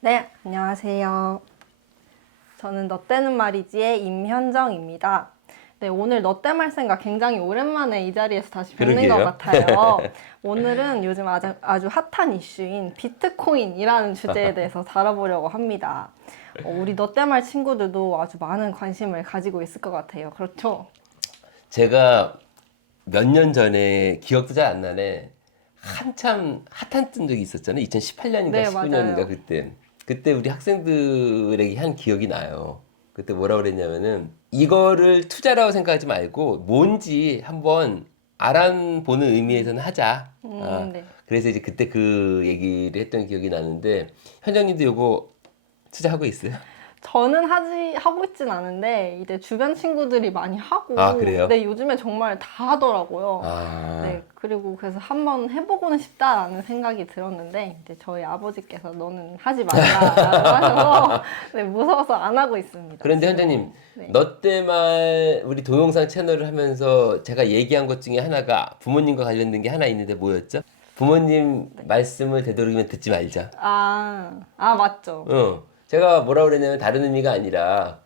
네, 안녕하세요. 저는 너 때는 말이지의 임현정입니다. 네, 오늘 너 때 말생과 굉장히 오랜만에 이 자리에서 다시 뵙는 것 같아요. 오늘은 요즘 아주 핫한 이슈인 비트코인이라는 주제에 대해서 다뤄보려고 합니다. 우리 너 때 말 친구들도 아주 많은 관심을 가지고 있을 것 같아요. 그렇죠? 제가 몇 년 전에 기억도 잘 안 나네. 한참 핫한 뜬 적이 있었잖아요. 2018년인가 네, 19년인가 맞아요. 그때 우리 학생들에게 한 기억이 나요. 그때 뭐라 그랬냐면은 이거를 투자라고 생각하지 말고 뭔지 한번 알아보는 의미에서는 하자. 네. 그래서 이제 그때 그 얘기를 했던 기억이 나는데 현정님도 요거 투자하고 있어요? 저는 하고 있진 않은데, 이제 주변 친구들이 많이 하고, 아, 그래요? 네, 요즘에 정말 다 하더라고요. 아, 네, 그리고 그래서 한번 해보고는 싶다라는 생각이 들었는데, 이제 저희 아버지께서 너는 하지 말라라고 하셔서, 네, 무서워서 안 하고 있습니다. 그런데 지금은. 현정님, 네. 너 때말 우리 동영상 채널을 하면서 제가 얘기한 것 중에 하나가 부모님과 관련된 게 하나 있는데 뭐였죠? 부모님 말씀을 되도록이면 듣지 말자. 맞죠. 제가 뭐라 그랬냐면 다른 의미가 아니라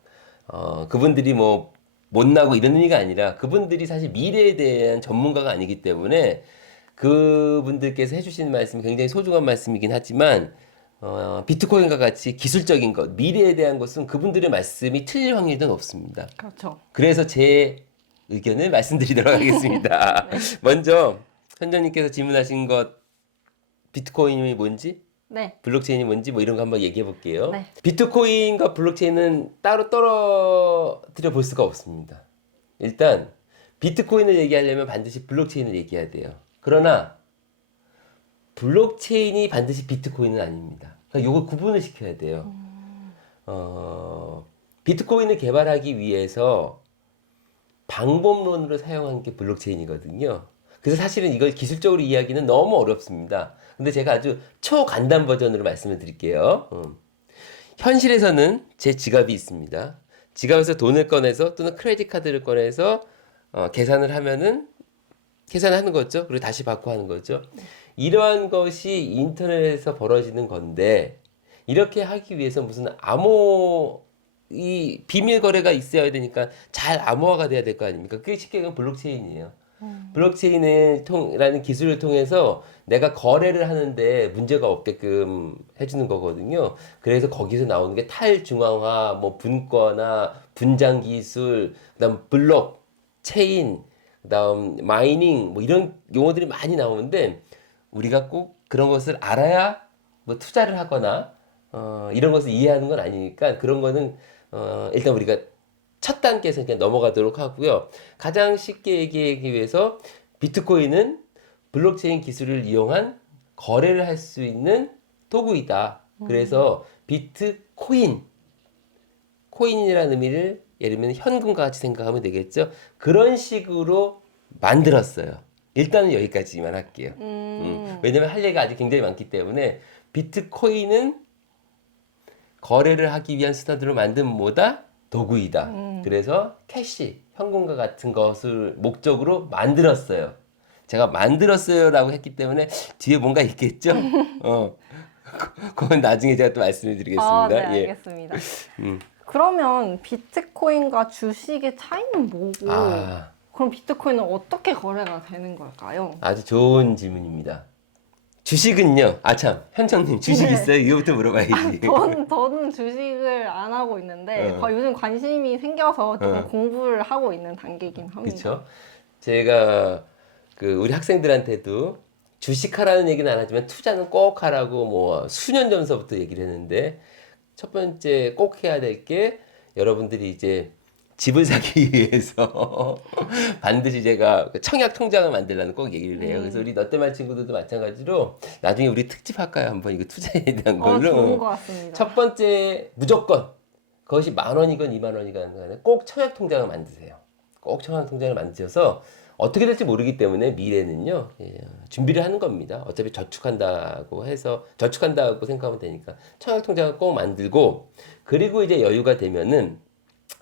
그분들이 뭐 못나고 이런 의미가 아니라 그분들이 사실 미래에 대한 전문가가 아니기 때문에 그분들께서 해주시는 말씀이 굉장히 소중한 말씀이긴 하지만 비트코인과 같이 기술적인 것, 미래에 대한 것은 그분들의 말씀이 틀릴 확률이 높습니다. 그렇죠. 그래서 제 의견을 말씀드리도록 하겠습니다. 네. 먼저 현정님께서 질문하신 것 비트코인이 뭔지 네. 블록체인이 뭔지 뭐 이런 거 한번 얘기해 볼게요. 네. 비트코인과 블록체인은 따로 떨어뜨려 볼 수가 없습니다. 일단 비트코인을 얘기하려면 반드시 블록체인을 얘기해야 돼요. 그러나 블록체인이 반드시 비트코인은 아닙니다. 그러니까 이걸 구분을 시켜야 돼요. 비트코인을 개발하기 위해서 방법론으로 사용한 게 블록체인이거든요. 그래서 사실은 이걸 기술적으로 이해하기는 너무 어렵습니다. 근데 제가 아주 초간단 버전으로 말씀을 드릴게요. 현실에서는 제 지갑이 있습니다. 지갑에서 돈을 꺼내서 또는 크레딧 카드를 꺼내서 계산을 하면은 계산하는 거죠. 그리고 다시 받고 하는 거죠. 이러한 것이 인터넷에서 벌어지는 건데 이렇게 하기 위해서 무슨 이 비밀 거래가 있어야 되니까 잘 암호화가 돼야 될 거 아닙니까? 그게 쉽게 얘기하면 블록체인이에요. 블록체인이라는 기술을 통해서 내가 거래를 하는데 문제가 없게끔 해주는 거거든요. 그래서 거기서 나오는 게 탈중앙화, 뭐 분권화, 분장 기술, 그다음 블록, 체인, 그다음 마이닝 뭐 이런 용어들이 많이 나오는데 우리가 꼭 그런 것을 알아야 뭐 투자를 하거나 이런 것을 이해하는 건 아니니까 그런 거는 일단 우리가 첫 단계에서 그냥 넘어가도록 하고요. 가장 쉽게 얘기하기 위해서 비트코인은 블록체인 기술을 이용한 거래를 할 수 있는 도구이다. 그래서 비트코인, 코인이라는 의미를 예를 들면 현금과 같이 생각하면 되겠죠. 그런 식으로 만들었어요. 일단은 여기까지만 할게요. 왜냐면 할 얘기가 아직 굉장히 많기 때문에 비트코인은 거래를 하기 위한 수단으로 만든 뭐다? 도구이다. 그래서 캐시, 현금과 같은 것을 목적으로 만들었어요. 제가 만들었어요라고 했기 때문에 뒤에 뭔가 있겠죠? 어, 그건 나중에 제가 또 말씀을 네, 드리겠습니다. 예. 알겠습니다. 그러면 비트코인과 주식의 차이는 뭐고, 아, 그럼 비트코인은 어떻게 거래가 되는 걸까요? 아주 좋은 질문입니다. 주식은요, 참, 현정님 주식 네. 있어요? 이거부터 물어봐야지. 저는 주식을 안 하고 있는데, 요즘 관심이 생겨서 조금 공부를 하고 있는 단계이긴 합니다. 그렇죠? 제가 우리 학생들한테도 주식하라는 얘기는 안 하지만 투자는 꼭 하라고 뭐 수년 전서부터 얘기를 했는데 첫 번째 꼭 해야 될 게 여러분들이 이제 집을 사기 위해서 반드시 제가 청약 통장을 만들라는 꼭 얘기를 해요. 그래서 우리 롯데말 친구들도 마찬가지로 나중에 우리 특집 할까요? 한번 이거 투자에 대한 걸로. 좋은 것 같습니다. 첫 번째 무조건 그것이 10,000원이건 20,000원이건 간에 꼭 청약 통장을 만드세요. 꼭 청약 통장을 만드셔서 어떻게 될지 모르기 때문에 미래는요 준비를 하는 겁니다. 어차피 저축한다고 해서 저축한다고 생각하면 되니까 청약 통장을 꼭 만들고 그리고 이제 여유가 되면은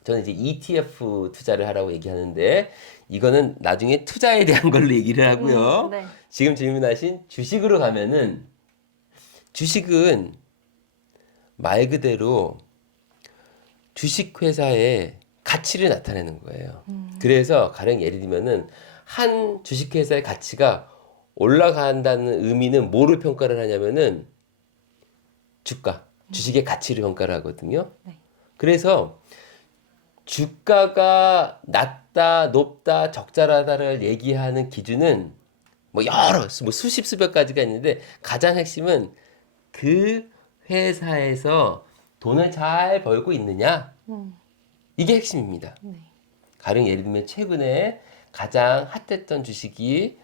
저는 이제 ETF 투자를 하라고 얘기하는데 이거는 나중에 투자에 대한 걸로 얘기를 하고요. 네. 지금 질문하신 주식으로 가면은 주식은 말 그대로 주식회사의 가치를 나타내는 거예요. 그래서 가령 예를 들면은 한 주식회사의 가치가 올라간다는 의미는 뭐를 평가를 하냐면은 주가, 주식의 가치를 평가를 하거든요. 네. 그래서 주가가 낮다, 높다, 적절하다를 얘기하는 기준은 뭐 여러, 뭐 수십 수백 가지가 있는데 가장 핵심은 그 회사에서 돈을 잘 벌고 있느냐? 이게 핵심입니다. 네. 가령 예를 들면 최근에 가장 핫했던 주식이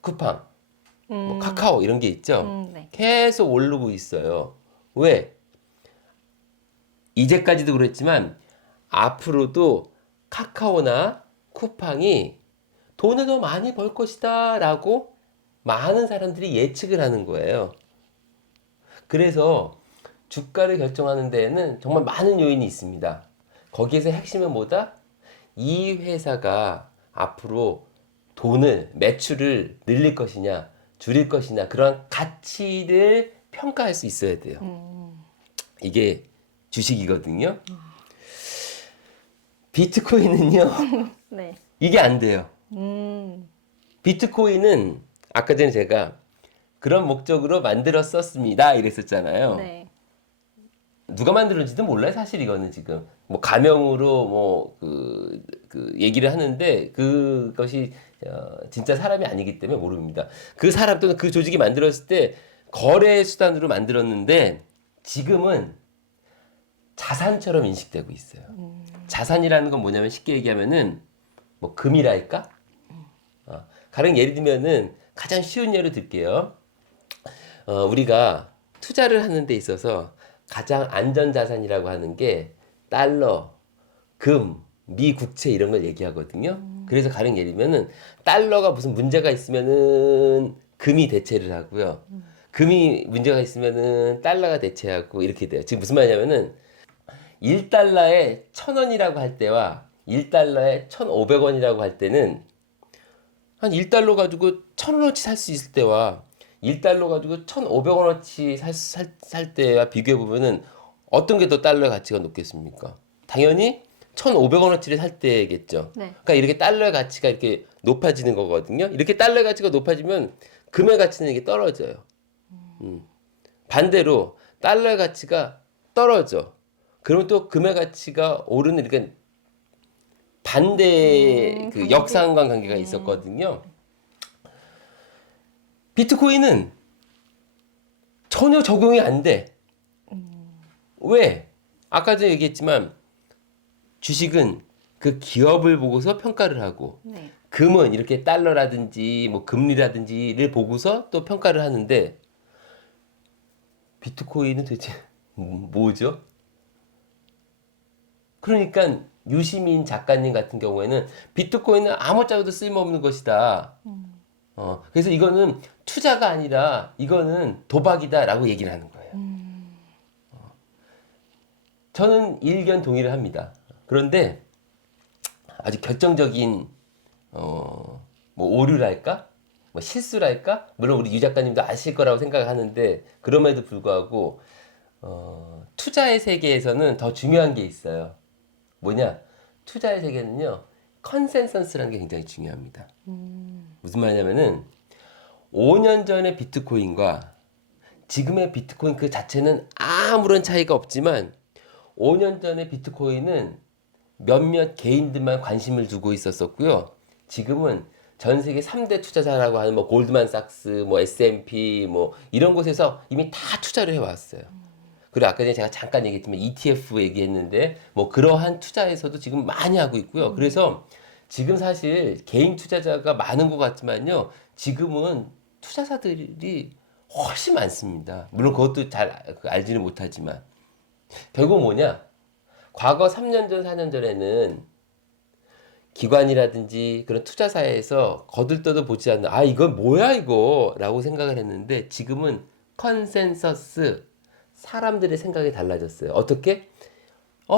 쿠팡, 뭐 카카오 이런 게 있죠. 네. 계속 오르고 있어요. 왜? 이제까지도 그랬지만 앞으로도 카카오나 쿠팡이 돈을 더 많이 벌 것이다 라고 많은 사람들이 예측을 하는 거예요. 그래서 주가를 결정하는 데에는 정말 많은 요인이 있습니다. 거기에서 핵심은 뭐다? 이 회사가 앞으로 돈을, 매출을 늘릴 것이냐, 줄일 것이냐, 그런 가치를 평가할 수 있어야 돼요. 이게 주식이거든요. 비트코인은요, 네. 이게 안 돼요. 비트코인은 아까 전에 제가 그런 목적으로 만들었었습니다. 이랬었잖아요. 네. 누가 만들었는지도 몰라요. 사실 이거는 지금 뭐 가명으로 뭐 그 얘기를 하는데 그것이 진짜 사람이 아니기 때문에 모릅니다. 그 사람 또는 그 조직이 만들었을 때 거래 수단으로 만들었는데 지금은 자산처럼 인식되고 있어요. 자산이라는 건 뭐냐면 쉽게 얘기하면은 뭐 금이랄까? 가령 예를 들면은 가장 쉬운 예로 들게요. 우리가 투자를 하는 데 있어서 가장 안전 자산이라고 하는 게 달러, 금, 미국채 이런 걸 얘기하거든요. 그래서 가령 예를 들면은 달러가 무슨 문제가 있으면은 금이 대체를 하고요. 금이 문제가 있으면은 달러가 대체하고 이렇게 돼요. 지금 무슨 말이냐면은 1달러에 1,000원이라고 할 때와 1달러에 1,500원이라고 할 때는 한 1달러 가지고 1,000원어치 살 수 있을 때와 1달러 가지고 1,500원어치 살 때와 비교해 보면은 어떤 게 더 달러의 가치가 높겠습니까? 당연히 1,500원어치를 살 때겠죠. 네. 그러니까 이렇게 달러의 가치가 이렇게 높아지는 거거든요. 이렇게 달러의 가치가 높아지면 금의 가치는 이게 떨어져요. 반대로 달러의 가치가 떨어져. 그러면 또 금의 가치가 오르는 이렇게 반대 그 역상관 관계가 있었거든요. 비트코인은 전혀 적용이 안 돼. 왜? 아까 전에 얘기했지만 주식은 그 기업을 보고서 평가를 하고 네. 금은 이렇게 달러라든지 뭐 금리라든지를 보고서 또 평가를 하는데 비트코인은 도대체 뭐죠? 그러니까 유시민 작가님 같은 경우에는 비트코인은 아무짝에도 쓸모없는 것이다. 그래서 이거는 투자가 아니라 이거는 도박이다라고 얘기를 하는 거예요. 저는 일견 동의를 합니다. 그런데 아주 결정적인 뭐 오류랄까? 뭐 실수랄까? 물론 우리 유 작가님도 아실 거라고 생각하는데 그럼에도 불구하고 투자의 세계에서는 더 중요한 게 있어요. 뭐냐? 투자의 세계는요. 컨센서스라는 게 굉장히 중요합니다. 무슨 말이냐면은 5년 전의 비트코인과 지금의 비트코인 그 자체는 아무런 차이가 없지만 5년 전의 비트코인은 몇몇 개인들만 관심을 두고 있었었고요. 지금은 전 세계 3대 투자자라고 하는 뭐 골드만삭스, 뭐 S&P 뭐 이런 곳에서 이미 다 투자를 해왔어요. 그리고 아까 전에 제가 잠깐 얘기했지만 ETF 얘기했는데 뭐 그러한 투자에서도 지금 많이 하고 있고요. 그래서 지금 사실 개인 투자자가 많은 것 같지만요. 지금은 투자사들이 훨씬 많습니다. 물론 그것도 잘 알지는 못하지만 결국 뭐냐? 과거 3년 전, 4년 전에는 기관이라든지 그런 투자사에서 거들떠도 보지 않는 아 이건 뭐야 이거 라고 생각을 했는데 지금은 컨센서스 사람들의 생각이 달라졌어요. 어떻게?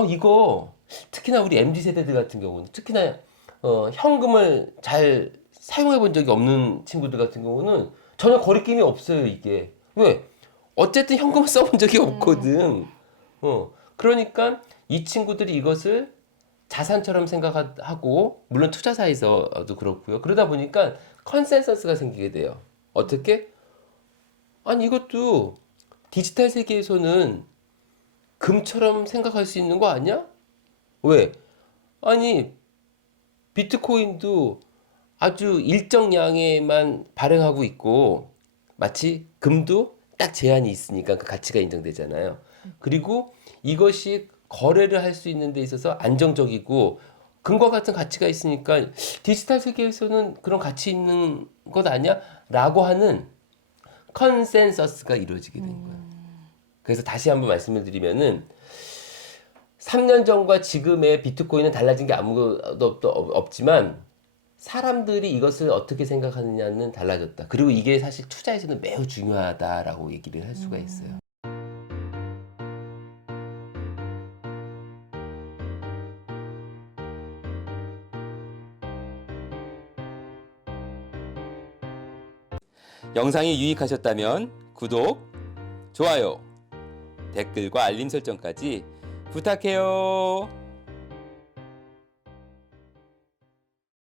이거 특히나 우리 MZ 세대들 같은 경우는 특히나 현금을 잘 사용해 본 적이 없는 친구들 같은 경우는 전혀 거리낌이 없어요, 이게. 왜? 어쨌든 현금을 써본 적이 없거든. 그러니까 이 친구들이 이것을 자산처럼 생각하고, 물론 투자사에서도 그렇고요. 그러다 보니까 컨센서스가 생기게 돼요. 어떻게? 아니, 이것도 디지털 세계에서는 금처럼 생각할 수 있는 거 아니야? 왜? 아니, 비트코인도 아주 일정량에만 발행하고 있고, 마치 금도 딱 제한이 있으니까 그 가치가 인정되잖아요. 그리고 이것이 거래를 할 수 있는 데 있어서 안정적이고 금과 같은 가치가 있으니까 디지털 세계에서는 그런 가치 있는 것 아니야? 라고 하는 컨센서스가 이루어지게 된 거예요. 그래서 다시 한번 말씀을 드리면은 3년 전과 지금의 비트코인은 달라진 게 아무것도 없지만 사람들이 이것을 어떻게 생각하느냐는 달라졌다. 그리고 이게 사실 투자에서는 매우 중요하다라고 얘기를 할 수가 있어요. 영상이 유익하셨다면 구독, 좋아요, 댓글과 알림 설정까지 부탁해요.